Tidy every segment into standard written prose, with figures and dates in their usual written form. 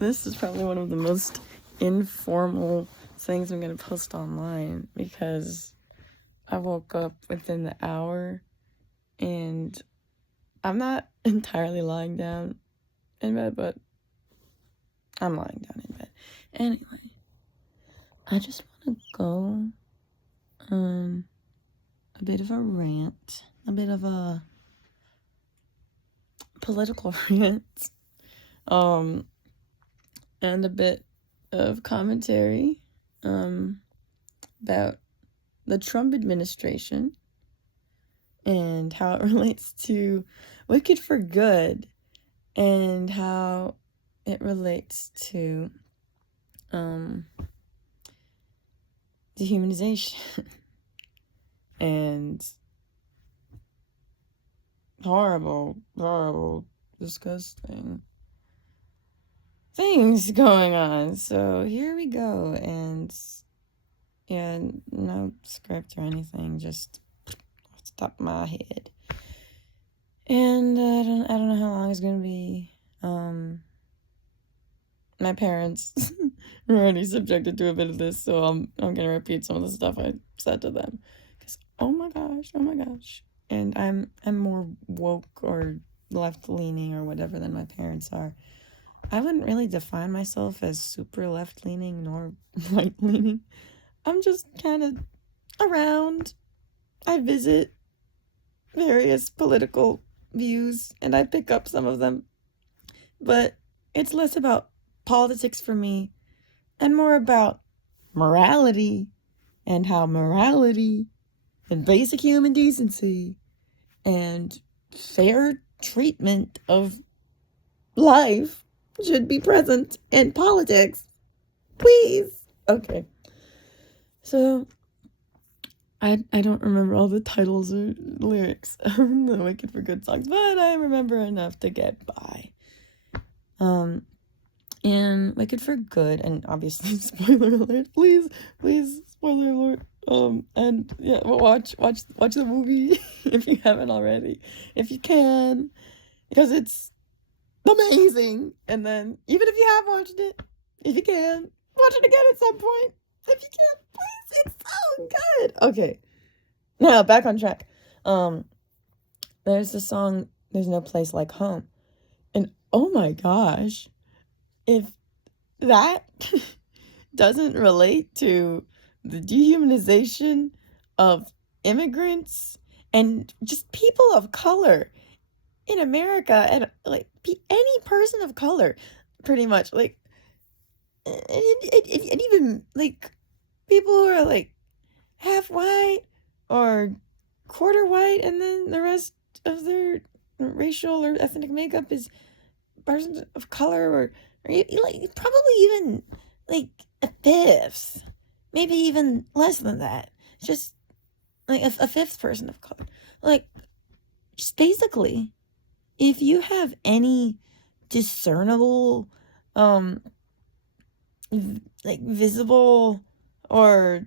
This is probably one of the most informal things I'm going to post online because I woke up within the hour and I'm not entirely lying down in bed, but I'm lying down in bed. Anyway, I just want to go on a bit of a rant, a bit of a political rant, and a bit of commentary about the Trump administration and how it relates to Wicked for Good and how it relates to dehumanization and horrible, disgusting things going on. So here we go. And yeah, no script or anything, just off the top of my head. And I don't know how long it's gonna be. My parents were already subjected to a bit of this, so I'm gonna repeat some of the stuff I said to them. Cause oh my gosh. And I'm more woke or left leaning or whatever than my parents are. I wouldn't really define myself as super left leaning nor right leaning. I'm just kind of around. I visit various political views and I pick up some of them. But it's less about politics for me and more about morality and how morality and basic human decency and fair treatment of life should be present in politics. Please. Okay. So, I don't remember all the titles or lyrics of the Wicked for Good songs, but I remember enough to get by. And Wicked for Good, and obviously, spoiler alert, please, spoiler alert. And yeah, watch the movie if you haven't already, if you can, because it's amazing. And then, even if you have watched it, if you can, watch it again at some point. If you can, please, it's so good. Okay, now back on track. There's the song, There's No Place Like Home. And oh my gosh, if that doesn't relate to the dehumanization of immigrants and just people of color in America, and like any person of color, pretty much, like, and even like people who are like half white or quarter white, and then the rest of their racial or ethnic makeup is persons of color, or like probably even like a fifth, maybe even less than that, just like a fifth person of color. Like, just basically, if you have any discernible like visible or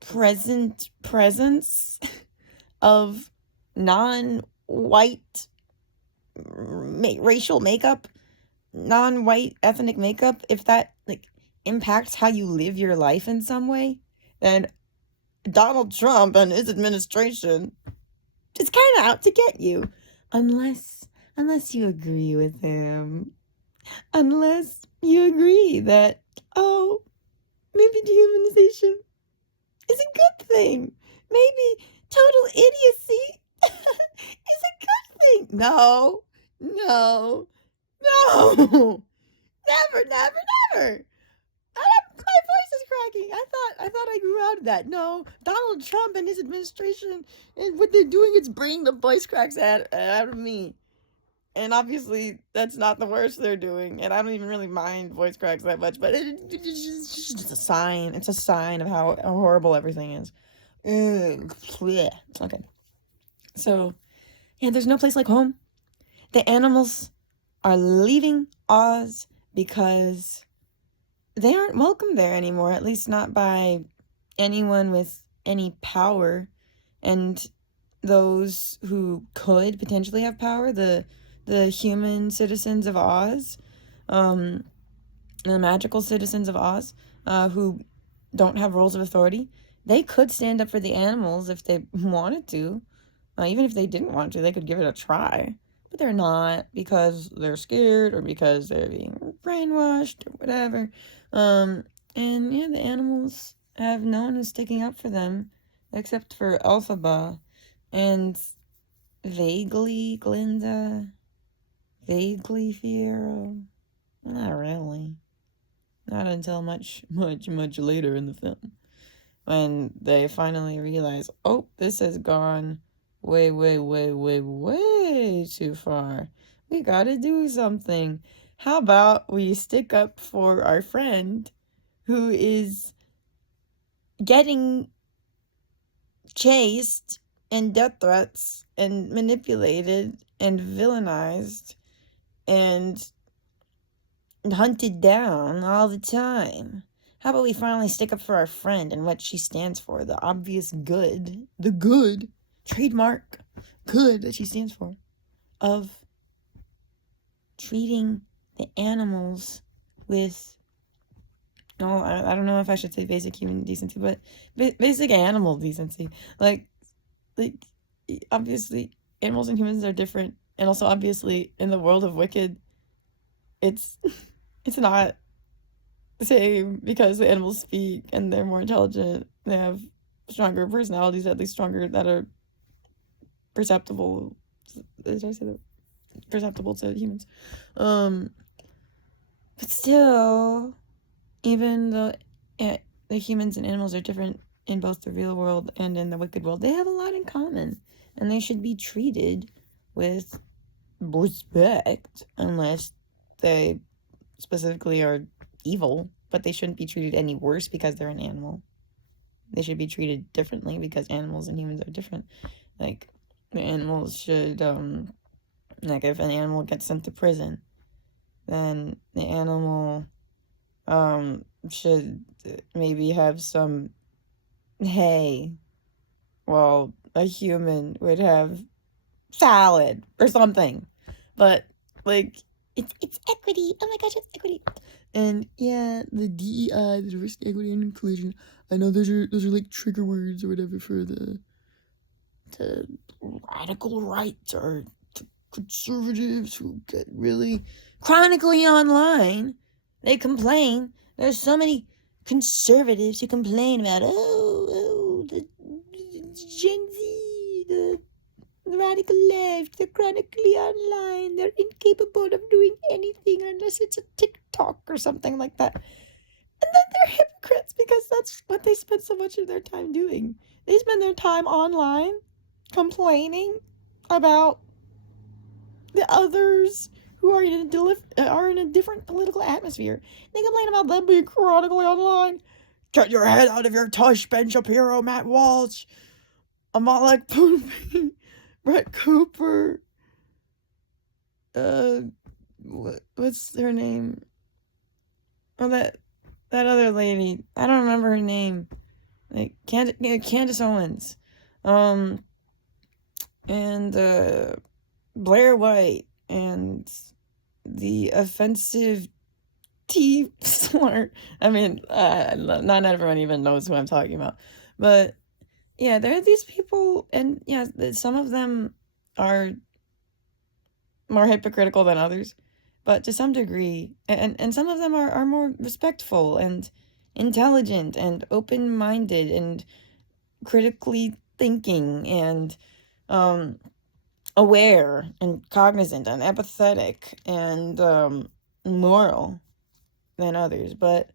presence of non-white racial makeup, non-white ethnic makeup, if that like impacts how you live your life in some way, then Donald Trump and his administration is kind of out to get you, unless you agree with him, unless you agree that, oh, maybe dehumanization is a good thing, maybe total idiocy is a good thing. No, never. My voice is cracking. I thought I grew out of that. No, Donald Trump and his administration, and what they're doing is bringing the voice cracks out of me. And obviously, that's not the worst they're doing. And I don't even really mind voice cracks that much, but it's just a sign. It's a sign of how horrible everything is. Okay. So, yeah, there's no place like home. The animals are leaving Oz because they aren't welcome there anymore, at least not by anyone with any power. And those who could potentially have power, the human citizens of Oz, The magical citizens of Oz, who don't have roles of authority, they could stand up for the animals if they wanted to. Even if they didn't want to, they could give it a try. But they're not, because they're scared or because they're being brainwashed or whatever. And yeah, the animals have no one who's sticking up for them except for Elphaba and vaguely Glinda, vaguely Fiero. Not really. Not until much later in the film, when they finally realize, oh, this has gone way too far. We gotta do something. How about we stick up for our friend who is getting chased and death threats and manipulated and villainized and hunted down all the time? How about we finally stick up for our friend and what she stands for, the obvious good, the good, trademark good that she stands for, of treating the animals with, no, I don't know if I should say basic human decency, but basic animal decency. Like, obviously, animals and humans are different, and also, obviously, in the world of Wicked, it's not the same, because the animals speak and they're more intelligent. They have stronger personalities, at least stronger, that are perceptible. Did I say that? Perceptible to humans. But still, even though the humans and animals are different in both the real world and in the Wicked world, they have a lot in common, and they should be treated with respect, unless they specifically are evil. But they shouldn't be treated any worse because they're an animal. They should be treated differently because animals and humans are different. Like, the animals should, like, if an animal gets sent to prison, then the animal, should maybe have some hay, while a human would have salad or something. But, like, it's equity. Oh my gosh, it's equity. And yeah, the DEI, the diversity, equity, and inclusion. I know those are like trigger words or whatever for the radical right or to conservatives who get really chronically online. They complain. There's so many conservatives who complain about the Gen Z, the radical left, they're chronically online, they're incapable of doing anything unless it's a TikTok or something like that. And then they're hypocrites because that's what they spend so much of their time doing. They spend their time online complaining about the others who are in a different political atmosphere. They complain about them being chronically online. Get your head out of your tush, Ben Shapiro, Matt Walsh, Amalek Poonby, Brett Cooper, what's her name? Oh, that other lady. I don't remember her name. Like, Candace Owens. And, Blair White, and the offensive T slur. I mean, not everyone even knows who I'm talking about. But yeah, there are these people, and yeah, some of them are more hypocritical than others, but to some degree, and some of them are more respectful and intelligent and open-minded and critically thinking and aware and cognizant and empathetic and moral than others. But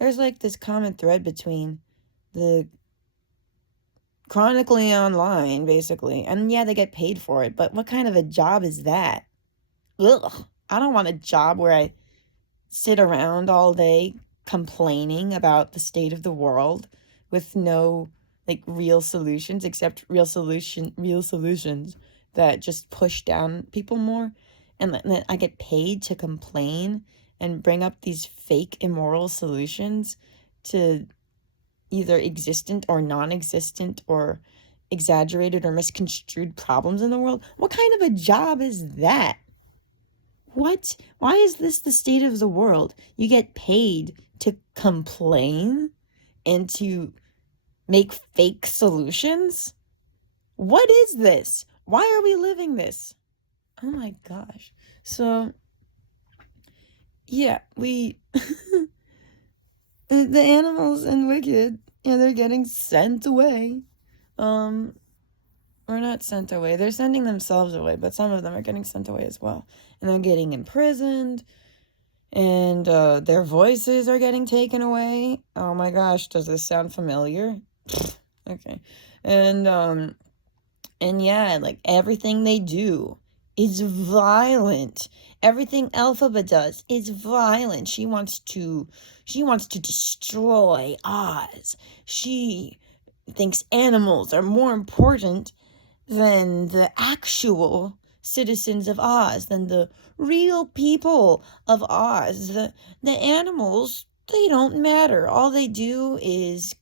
there's like this common thread between the chronically online, basically, and yeah, they get paid for it, but what kind of a job is that? Ugh, I don't want a job where I sit around all day complaining about the state of the world with no, like, real solutions, except real solutions that just push down people more, and then I get paid to complain and bring up these fake immoral solutions to either existent or non-existent or exaggerated or misconstrued problems in the world. What kind of a job is that? What? Why is this the state of the world? You get paid to complain and to make fake solutions? What is this? Why are we living this? Oh my gosh. So, yeah, we the animals in Wicked, yeah, they're getting sent away. Or not sent away. They're sending themselves away, but some of them are getting sent away as well. And they're getting imprisoned, and their voices are getting taken away. Oh my gosh, does this sound familiar? Okay. And yeah, like everything they do is violent. Everything Elphaba does is violent. She wants to destroy Oz. She thinks animals are more important than the actual citizens of Oz, than the real people of Oz. The animals, they don't matter. All they do is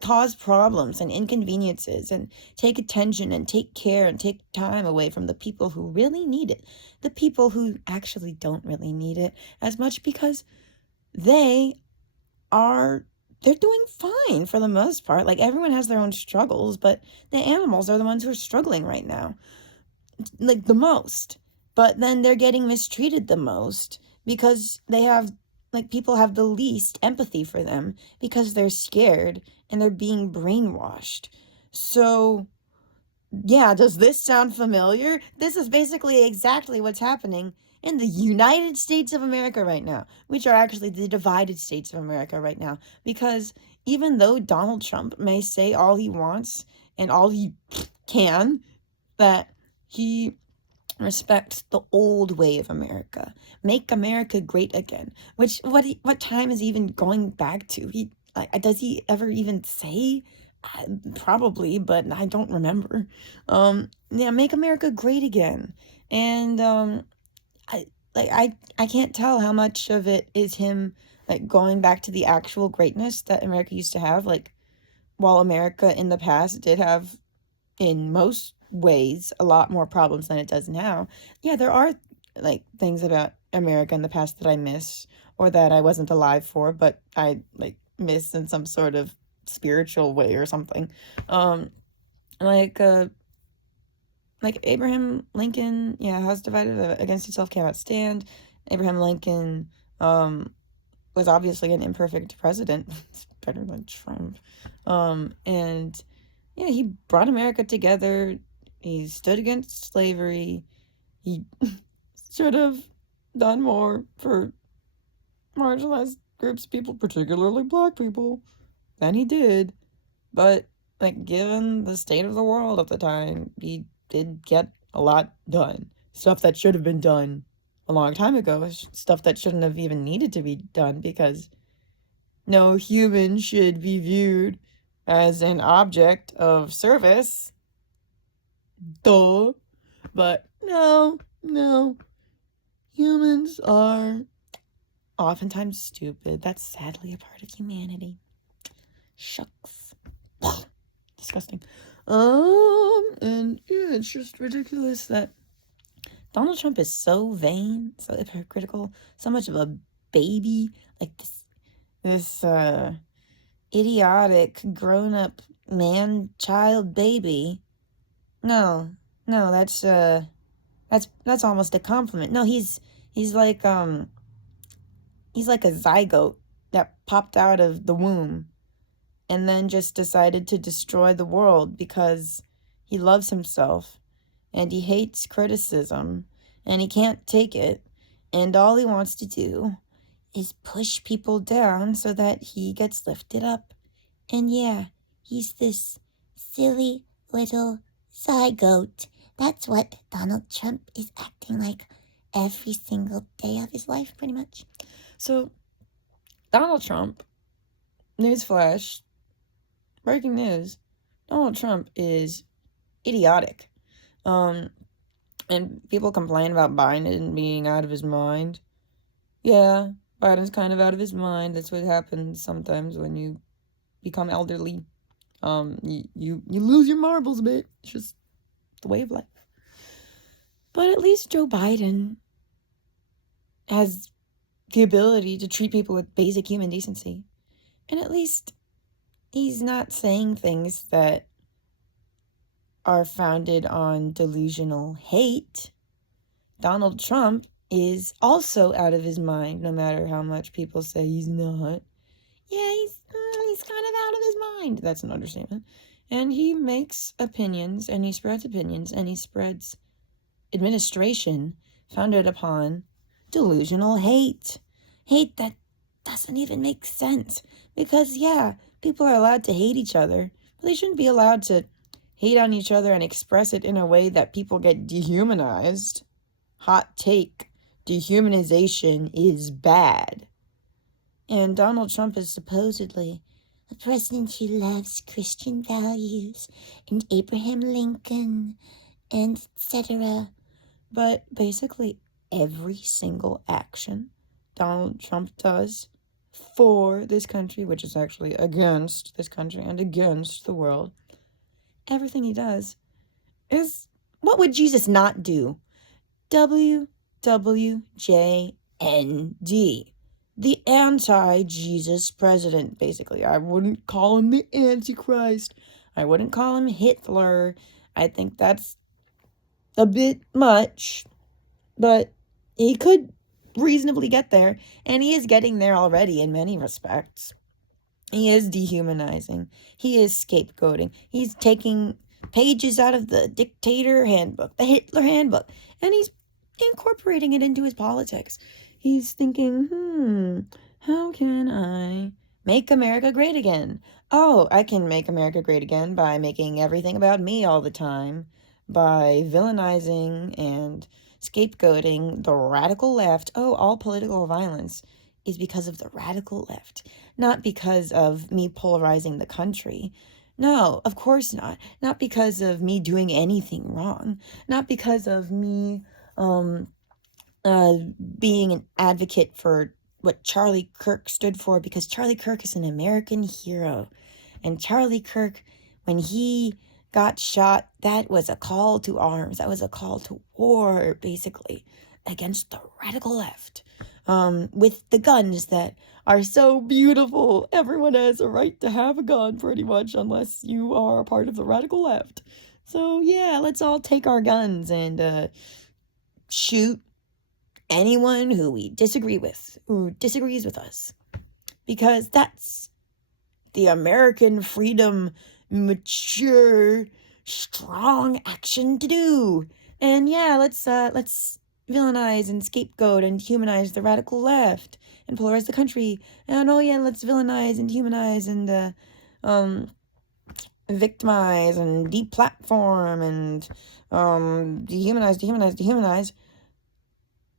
cause problems and inconveniences and take attention and take care and take time away from the people who really need it. The people who actually don't really need it as much, because they're doing fine for the most part. Like, everyone has their own struggles, but the animals are the ones who are struggling right now, like, the most. But then they're getting mistreated the most because people have the least empathy for them because they're scared and they're being brainwashed. So, yeah, does this sound familiar? This is basically exactly what's happening in the United States of America right now, which are actually the divided states of America right now. Because even though Donald Trump may say all he wants and all he can, that he respects the old way of America, make America great again, which what time is he even going back to? Does he ever even say? Probably, but I don't remember. Yeah, make America great again. And I can't tell how much of it is him, like, going back to the actual greatness that America used to have. Like, while America in the past did have, in most ways, a lot more problems than it does now, yeah, there are, like, things about America in the past that I miss, or that I wasn't alive for, but I, like, miss in some sort of spiritual way or something. Um, like Abraham Lincoln, yeah, House divided against itself cannot stand. Abraham Lincoln was obviously an imperfect president. It's better than Trump. And yeah, he brought America together. He stood against slavery. He should have done more for marginalized groups of people, particularly black people, than he did. But, like, given the state of the world at the time, he did get a lot done. Stuff that should have been done a long time ago. Stuff that shouldn't have even needed to be done, because no human should be viewed as an object of service. Duh. But no. Humans are oftentimes stupid. That's sadly a part of humanity. Shucks. Disgusting. And yeah, it's just ridiculous that Donald Trump is so vain, so hypocritical, so much of a baby, like this idiotic grown-up man-child baby. No, that's almost a compliment. No, he's like a zygote that popped out of the womb and then just decided to destroy the world because he loves himself and he hates criticism and he can't take it, and all he wants to do is push people down so that he gets lifted up. And yeah, he's this silly little zygote. That's what Donald Trump is acting like every single day of his life, pretty much. So, Donald Trump, newsflash, breaking news, Donald Trump is idiotic. And people complain about Biden being out of his mind. Yeah, Biden's kind of out of his mind. That's what happens sometimes when you become elderly. You lose your marbles a bit. It's just the way of life. But at least Joe Biden has the ability to treat people with basic human decency. And at least he's not saying things that are founded on delusional hate. Donald Trump is also out of his mind, no matter how much people say he's not. Yeah, he's kind of out of his mind. That's an understatement. And he makes opinions, and he spreads opinions, and he spreads administration founded upon delusional hate. Hate that doesn't even make sense. Because, yeah, people are allowed to hate each other, but they shouldn't be allowed to hate on each other and express it in a way that people get dehumanized. Hot take. Dehumanization is bad. And Donald Trump is supposedly a president who loves Christian values and Abraham Lincoln and etc. But basically every single action Donald Trump does for this country, which is actually against this country and against the world, everything he does is, what would Jesus not do? WWJND. The anti-Jesus president, basically. I wouldn't call him the Antichrist. I wouldn't call him Hitler. I think that's a bit much, but he could reasonably get there, and he is getting there already in many respects. He is dehumanizing. He is scapegoating. He's taking pages out of the dictator handbook, the Hitler handbook, and he's incorporating it into his politics. He's thinking, how can I make America great again? Oh, I can make America great again by making everything about me all the time, by villainizing and scapegoating the radical left. Oh, all political violence is because of the radical left, not because of me polarizing the country. No, of course not. Not because of me doing anything wrong. Not because of me being an advocate for what Charlie Kirk stood for, because Charlie Kirk is an American hero. And Charlie Kirk, when he got shot, that was a call to arms. That was a call to war, basically, against the radical left. With the guns that are so beautiful. Everyone has a right to have a gun, pretty much, unless you are a part of the radical left. So, yeah, let's all take our guns and shoot anyone who we disagree with, who disagrees with us. Because that's the American freedom, mature, strong action to do. And yeah, let's villainize and scapegoat and humanize the radical left and polarize the country. And oh yeah, let's villainize and humanize and victimize and deplatform and dehumanize.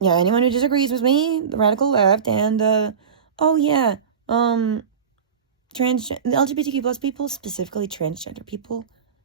Yeah, anyone who disagrees with me, the radical left, and the LGBTQ plus people, specifically transgender people,